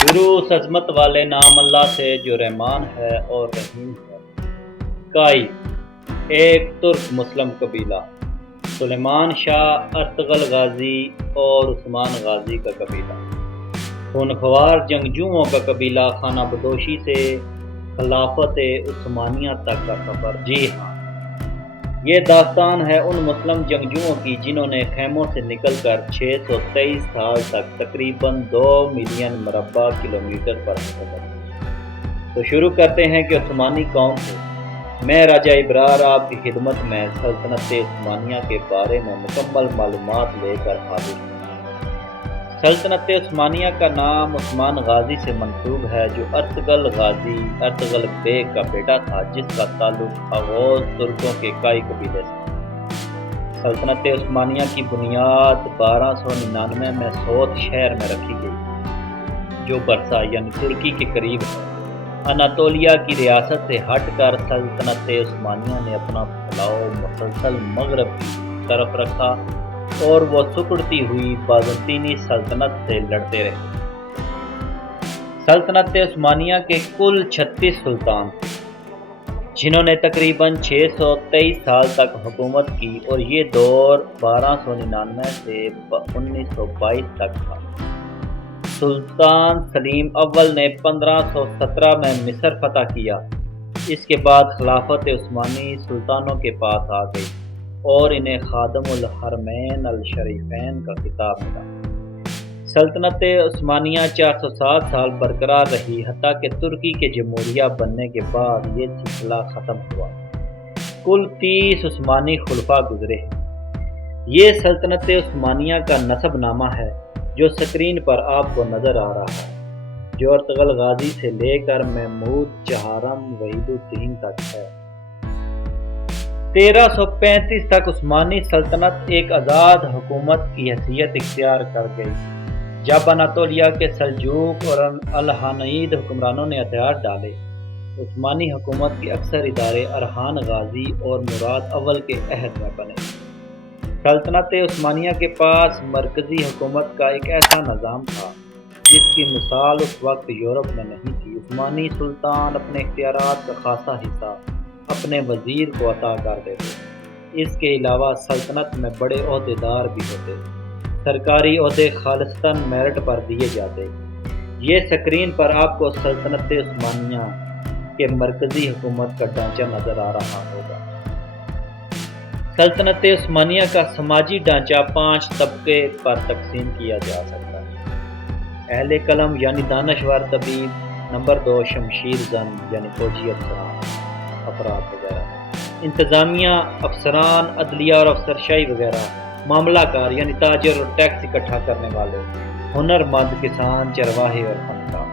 شروع اس عظمت والے نام اللہ سے جو رحمان ہے اور رحیم ہے۔ کائی ایک ترک مسلم قبیلہ، سلیمان شاہ ارطغرل غازی اور عثمان غازی کا قبیلہ، خونخوار جنگجوؤں کا قبیلہ، خانہ بدوشی سے خلافت عثمانیہ تک کا سفر۔ جی ہاں، یہ داستان ہے ان مسلم جنگجوؤں کی جنہوں نے خیموں سے نکل کر 623 سال تک تقریباً 2 ملین مربع کلومیٹر پر حکومت کی۔ تو شروع کرتے ہیں کہ عثمانی کون تھے۔ میں راجہ ابرار آپ کی خدمت میں سلطنت عثمانیہ کے بارے میں مکمل معلومات لے کر حاضر ہوں۔ سلطنت عثمانیہ کا نام عثمان غازی سے منسوب ہے، جو ارطغرل غازی ارطغرل بیگ کا بیٹا تھا، جس کا تعلق اوغوز ترکوں کے کائی قبیلے سے۔ سلطنت عثمانیہ کی بنیاد 1299 میں سوت شہر میں رکھی گئی، جو برسا یعنی ترکی کے قریب ہے۔ اناطولیہ کی ریاست سے ہٹ کر سلطنت عثمانیہ نے اپنا پھیلاؤ مسلسل مغرب کی طرف رکھا اور وہ سکڑتی ہوئی بازنطینی سلطنت سے لڑتے رہے۔ سلطنت عثمانیہ کے کل 36 سلطان تھے، جنہوں نے تقریباً 623 سال تک حکومت کی، اور یہ دور 1299 سے 1922 تک تھا۔ سلطان سلیم اول نے 1517 میں مصر فتح کیا۔ اس کے بعد خلافت عثمانی سلطانوں کے پاس آ گئی اور انہیں خادم الحرمین الشریفین کا خطاب ملا۔ سلطنت عثمانیہ 407 سال برقرار رہی، حتیٰ کہ ترکی کے جمہوریہ بننے کے بعد یہ سلسلہ ختم ہوا۔ کل 30 عثمانی خلفاء گزرے ہیں۔ یہ سلطنت عثمانیہ کا نسب نامہ ہے جو سکرین پر آپ کو نظر آ رہا ہے، جو ارطغرل غازی سے لے کر محمود چہارم وحید الدین تک ہے۔ 1335 تک عثمانی سلطنت ایک آزاد حکومت کی حیثیت اختیار کر گئی، جب اناطولیہ کے سلجوق اور الحانید حکمرانوں نے ہتھیار ڈالے۔ عثمانی حکومت کے اکثر ادارے ارحان غازی اور مراد اول کے عہد میں بنے۔ سلطنت عثمانیہ کے پاس مرکزی حکومت کا ایک ایسا نظام تھا جس کی مثال اس وقت یورپ میں نہیں تھی۔ عثمانی سلطان اپنے اختیارات کا خاصا حصہ اپنے وزیر کو عطا کر دیتے۔ اس کے علاوہ سلطنت میں بڑے عہدیدار بھی ہوتے، سرکاری عہدے خالصتاً میرٹ پر دیے جاتے۔ یہ سکرین پر آپ کو سلطنت عثمانیہ کے مرکزی حکومت کا ڈھانچہ نظر آ رہا ہوگا۔ سلطنت عثمانیہ کا سماجی ڈھانچہ 5 طبقے پر تقسیم کیا جا سکتا ہے۔ اہل قلم یعنی دانشور طبیب، نمبر 2 شمشیر زن یعنی فوجی افراد وغیرہ، انتظامیہ افسران، عدلیہ اور افسرشاہی وغیرہ، معاملہ کار یعنی تاجر اور ٹیکس اکٹھا کرنے والے، ہنر مند، کسان، چرواہے اور فنکار۔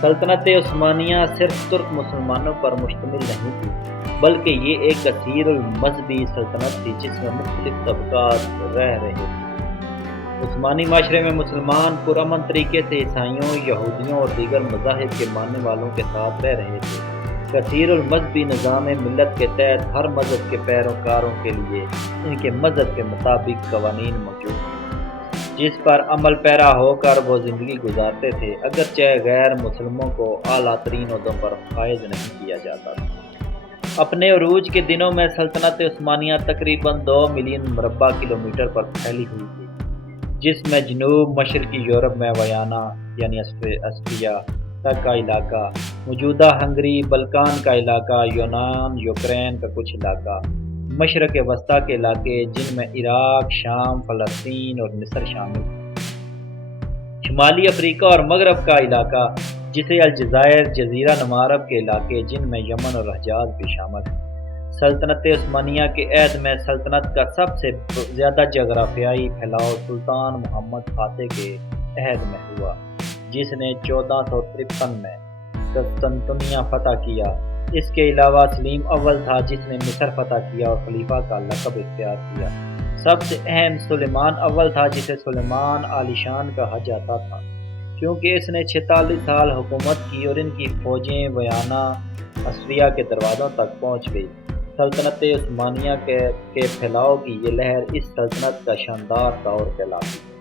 سلطنت عثمانیہ صرف ترک مسلمانوں پر مشتمل نہیں تھی، بلکہ یہ ایک کثیر المذہبی سلطنت تھی جس میں مختلف طبقات رہ رہے تھے۔ عثمانی معاشرے میں مسلمان پرامن طریقے سے عیسائیوں، یہودیوں اور دیگر مذاہب کے ماننے والوں کے ساتھ رہ رہے تھے۔ کثیر المذہبی نظام ملت کے تحت ہر مذہب کے پیروکاروں کے لیے ان کے مذہب کے مطابق قوانین موجود تھے، جس پر عمل پیرا ہو کر وہ زندگی گزارتے تھے، اگرچہ غیر مسلموں کو اعلیٰ ترین عہدوں پر فائز نہیں کیا جاتا تھا۔ اپنے عروج کے دنوں میں سلطنت عثمانیہ تقریباً 2 ملین مربع کلومیٹر پر پھیلی ہوئی تھی، جس میں جنوب مشرقی یورپ میں ویانا یعنی آسٹریا تک کا علاقہ، موجودہ ہنگری، بلکان کا علاقہ، یونان، یوکرین کا کچھ علاقہ، مشرق وسطیٰ کے علاقے جن میں عراق، شام، فلسطین اور مصر شامل ہیں، شمالی افریقہ اور مغرب کا علاقہ جسے الجزائر، جزیرہ نما عرب کے علاقے جن میں یمن اور حجاز بھی شامل ہیں۔ سلطنت عثمانیہ کے عہد میں سلطنت کا سب سے زیادہ جغرافیائی پھیلاؤ سلطان محمد فاتح کے عہد میں ہوا، جس نے 1453 میں قسطنطنیہ فتح کیا۔ اس کے علاوہ سلیم اول تھا جس نے مصر فتح کیا اور خلیفہ کا لقب اختیار کیا۔ سب سے اہم سلیمان اول تھا جسے سلیمان عالی شان کہا جاتا تھا، کیونکہ اس نے 46 سال حکومت کی اور ان کی فوجیں ویانا، آسٹریا کے دروازوں تک پہنچ گئی۔ سلطنت عثمانیہ کے پھیلاؤ کی یہ لہر اس سلطنت کا شاندار دور کہلاتی ہے۔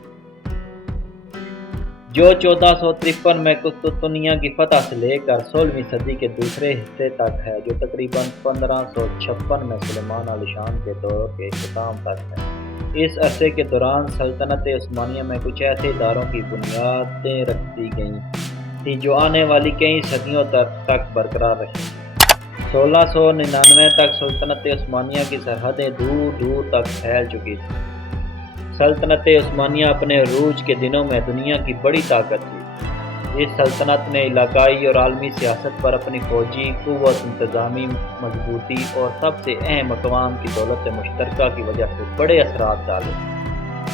جو 1453 میں قسطنطنیہ کی فتح سے لے کر 16ویں صدی کے دوسرے حصے تک ہے، جو تقریباً 1556 میں سلیمان علیہ السلام کے دور کے اختتام تک ہے۔ اس عرصے کے دوران سلطنت عثمانیہ میں کچھ ایسے اداروں کی بنیادیں رکھ دی گئیں تھیں جو آنے والی کئی صدیوں تک برقرار رہیں۔ 1699 تک سلطنت عثمانیہ کی سرحدیں دور دور تک پھیل چکی تھیں۔ سلطنت عثمانیہ اپنے عروج کے دنوں میں دنیا کی بڑی طاقت تھی۔ اس سلطنت نے علاقائی اور عالمی سیاست پر اپنی فوجی قوت، انتظامی مضبوطی اور سب سے اہم اقوام کی دولت مشترکہ کی وجہ سے بڑے اثرات ڈالے۔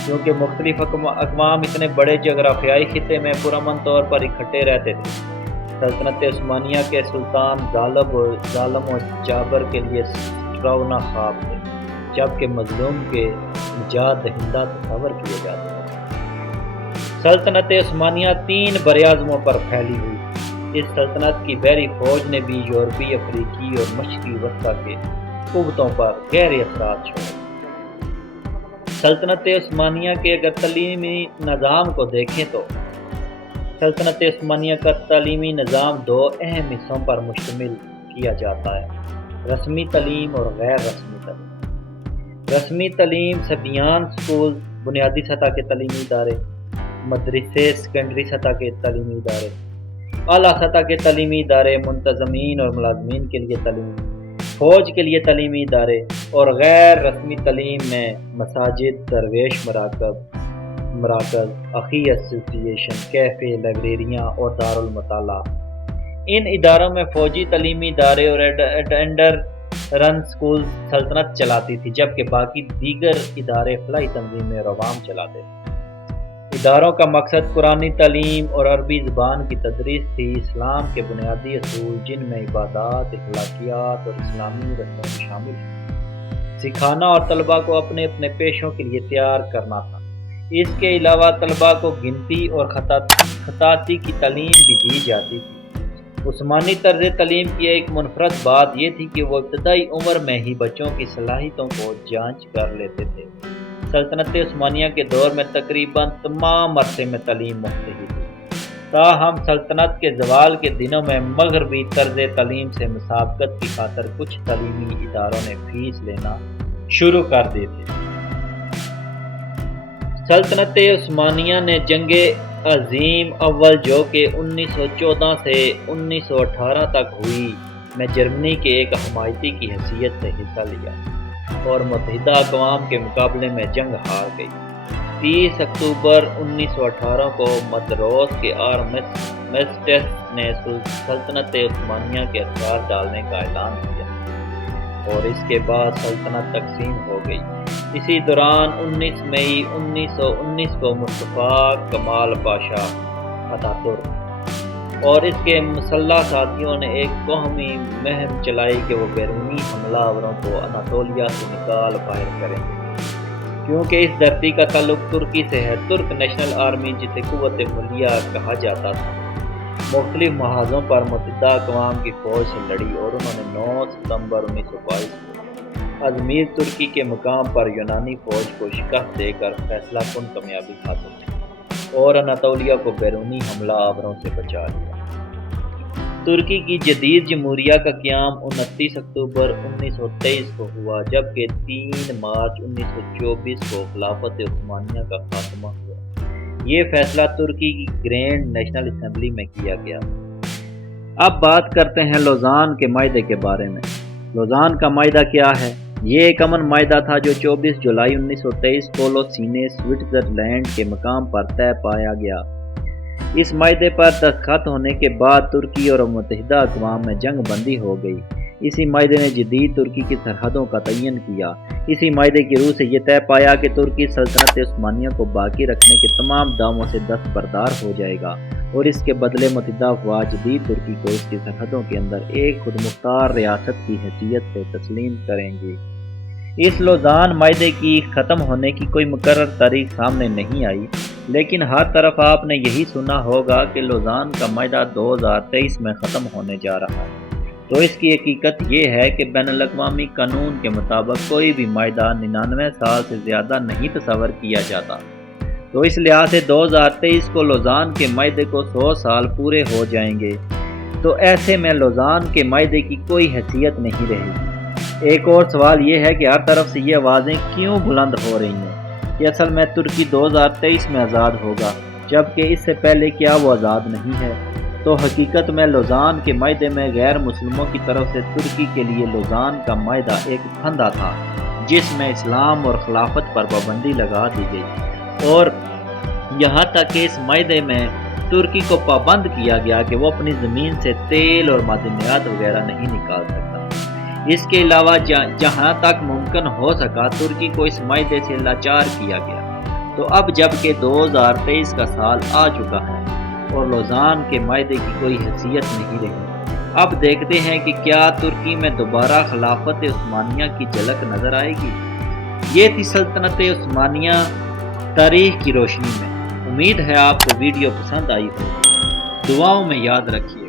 کیونکہ مختلف اقوام اتنے بڑے جغرافیائی خطے میں پرامن طور پر اکٹھے رہتے تھے، سلطنت عثمانیہ کے سلطان ظالم و جابر کے لیے ڈراؤنا خواب تھے، جبکہ مظلوم کے نجات دہندہ تصور کیے جاتے ہیں۔ سلطنت عثمانیہ 3 براعظموں پر پھیلی ہوئی۔ اس سلطنت کی بحری فوج نے بھی یورپی، افریقی اور مشرقی وسطی کے قوتوں پر گہرے اثرات چھوڑے۔ سلطنت عثمانیہ کے اگر تعلیمی نظام کو دیکھیں تو سلطنت عثمانیہ کا تعلیمی نظام 2 اہم حصوں پر مشتمل کیا جاتا ہے: رسمی تعلیم اور غیر رسمی تعلیم۔ رسمی تعلیم صبیان اسکول، بنیادی سطح کے تعلیمی ادارے، مدرسے، سیکنڈری سطح کے تعلیمی ادارے، اعلیٰ سطح کے تعلیمی ادارے، منتظمین اور ملازمین کے لیے تعلیم، فوج کے لیے تعلیمی ادارے، اور غیر رسمی تعلیم میں مساجد، درویش مراکز، اخی ایسوسی ایشن، کیفے، لائبریریاں اور دارالمطالعہ۔ ان اداروں میں فوجی تعلیمی ادارے اور انڈر رن اسکول سلطنت چلاتی تھی، جبکہ باقی دیگر ادارے فلاحی تنظیمیں اور عوام چلاتے تھے۔ اداروں کا مقصد قرآنی تعلیم اور عربی زبان کی تدریس تھی۔ اسلام کے بنیادی اصول، جن میں عبادات، اخلاقیات اور اسلامی رسوم شامل ہیں، سکھانا اور طلباء کو اپنے اپنے پیشوں کے لیے تیار کرنا تھا۔ اس کے علاوہ طلباء کو گنتی اور خطاطی کی تعلیم بھی دی جاتی تھی۔ عثمانی طرز تعلیم کی ایک منفرد بات یہ تھی کہ وہ ابتدائی عمر میں ہی بچوں کی صلاحیتوں کو جانچ کر لیتے تھے۔ سلطنت عثمانیہ کے دور میں تقریباً تمام عرصے میں تعلیم مفت تھی، تاہم سلطنت کے زوال کے دنوں میں مغربی طرز تعلیم سے مسابقت کی خاطر کچھ تعلیمی اداروں نے فیس لینا شروع کر دی تھی۔ سلطنت عثمانیہ نے جنگ عظیم اول، جو کہ 1914 سے 1918 تک ہوئی، میں جرمنی کے ایک حمایتی کی حیثیت سے حصہ لیا اور متحدہ اقوام کے مقابلے میں جنگ ہار گئی۔ 30 اکتوبر 1918 کو مدروس کے آرمسٹس نے سلطنت عثمانیہ کے ہتھیار ڈالنے کا اعلان کیا اور اس کے بعد سلطنت تقسیم ہو گئی۔ اسی دوران 19 مئی 1919 کو مصطفیٰ کمال پاشا اتاتürk اور اس کے مسلح ساتھیوں نے ایک قومی مہم چلائی کہ وہ بیرونی حملہ آوروں کو اناطولیہ سے نکال باہر کریں گے۔ کیونکہ اس دھرتی کا تعلق ترکی سے ہے، ترک نیشنل آرمی، جسے قوت ملیہ کہا جاتا تھا، مختلف محاذوں پر متحدہ اقوام کی فوج سے لڑی اور انہوں نے 9 ستمبر 1922 کو ازمیر ترکی کے مقام پر یونانی فوج کو شکست دے کر فیصلہ کن کامیابی حاصل کی اور اناطولیہ کو بیرونی حملہ آوروں سے بچا لیا۔ ترکی کی جدید جمہوریہ کا قیام 29 اکتوبر 1923 کو ہوا، جبکہ 3 مارچ 1924 کو خلافت عثمانیہ کا خاتمہ ہوا۔ یہ فیصلہ ترکی کی گرینڈ نیشنل اسمبلی میں کیا گیا۔ اب بات کرتے ہیں لوزان کے معاہدے کے بارے میں۔ لوزان کا معاہدہ کیا ہے؟ یہ ایک امن معاہدہ تھا جو 24 جولائی 1923 کو لوسینے، سوئٹزرلینڈ کے مقام پر طے پایا گیا۔ اس معاہدے پر دستخط ہونے کے بعد ترکی اور متحدہ اقوام میں جنگ بندی ہو گئی۔ اسی معاہدے نے جدید ترکی کی سرحدوں کا تعین کیا۔ اسی معاہدے کی روح سے یہ طے پایا کہ ترکی سلطنت عثمانیہ کو باقی رکھنے کے تمام دعووں سے دستبردار ہو جائے گا اور اس کے بدلے متحدہ افواج جدید ترکی کو اس کی سرحدوں کے اندر ایک خود مختار ریاست کی حیثیت سے تسلیم کریں گی۔ اس لوزان معاہدے کی ختم ہونے کی کوئی مقرر تاریخ سامنے نہیں آئی، لیکن ہر طرف آپ نے یہی سنا ہوگا کہ لوزان کا معاہدہ 2023 میں ختم ہونے جا رہا ہے۔ تو اس کی حقیقت یہ ہے کہ بین الاقوامی قانون کے مطابق کوئی بھی معاہدہ 99 سال سے زیادہ نہیں تصور کیا جاتا۔ تو اس لحاظ سے 2023 کو لوزان کے معاہدے کو 100 سال پورے ہو جائیں گے، تو ایسے میں لوزان کے معاہدے کی کوئی حیثیت نہیں رہے گی۔ ایک اور سوال یہ ہے کہ ہر طرف سے یہ آوازیں کیوں بلند ہو رہی ہیں کہ اصل میں ترکی 2023 میں آزاد ہوگا، جبکہ اس سے پہلے کیا وہ آزاد نہیں ہے؟ تو حقیقت میں لوزان کے معاہدے میں غیر مسلموں کی طرف سے ترکی کے لیے لوزان کا معاہدہ ایک پھندا تھا، جس میں اسلام اور خلافت پر پابندی لگا دی گئی، اور یہاں تک کہ اس معاہدے میں ترکی کو پابند کیا گیا کہ وہ اپنی زمین سے تیل اور معدنیات وغیرہ نہیں نکال سکتا۔ اس کے علاوہ جہاں تک ممکن ہو سکا ترکی کو اس معاہدے سے لاچار کیا گیا۔ تو اب جب کہ 2023 کا سال آ چکا ہے اور لوزان کے معاہدے کی کوئی حیثیت نہیں رہی، اب دیکھتے ہیں کہ کیا ترکی میں دوبارہ خلافت عثمانیہ کی جھلک نظر آئے گی۔ یہ تھی سلطنت عثمانیہ تاریخ کی روشنی میں۔ امید ہے آپ کو ویڈیو پسند آئی ہوگی۔ دعاؤں میں یاد رکھیے۔